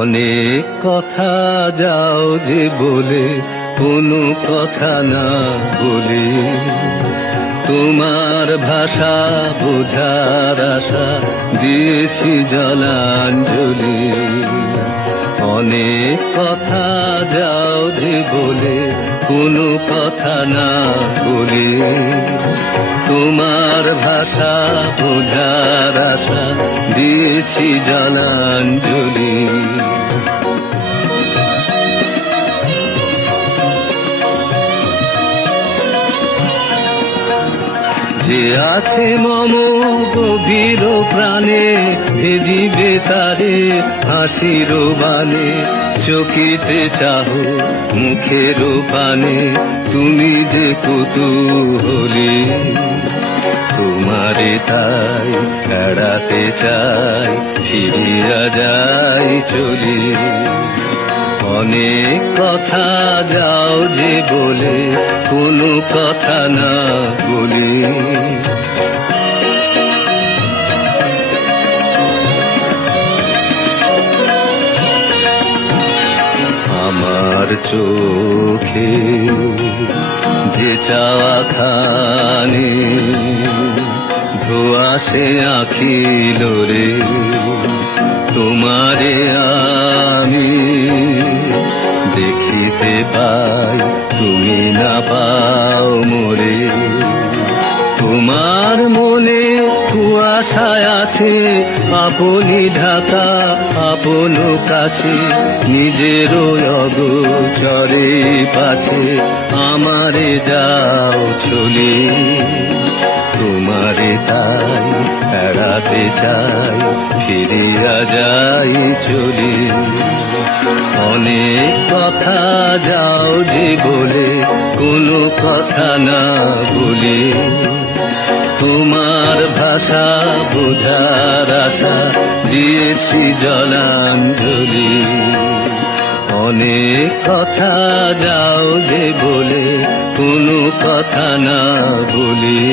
অনেক কথা যাও যে বলে কোনো কথা না বলে, তোমার ভাষা বোঝার আশা দিয়েছি জলাঞ্জলি। অনেক কথা যাও যে বলে কোনো কথা না বলে, তোমার ভাষা বোঝার আশা দিয়েছি জলাঞ্জলি। যে আছে মম গভীর প্রাণে, ভেদিবে তারে হাসির বানে। চকিতে চাহো মুখের পানে, তুমি যে কৌতূহলী। তোমারে তাই এড়াতে চাই, ফিরিয়া যাই চলি। অনেক কথা যাও যে বলে কোনো কথা না বলি। আমার চোখে যে চাওয়া খানে, ধোয়াশে আঁখিল রে তোমারে আমি দেখিতে পাই, তুমি না পাও মোরে। তোমার মনে কুয়াশায় আছে আপনি ঢাকা আপন কাছে, নিজের অগোচরে পাছে আমারে যাও চলে। তোমারে তাই এড়াতে চাই, ফিরিয়া যাই চলি। অনেক কথা যাও যে বলে কোনো কথা না বলে, তোমার ভাষা বোঝার আশা দিয়েছি জলাঞ্জলি। অনেক কথা যাও যে বলে কোনো কথা না বলি।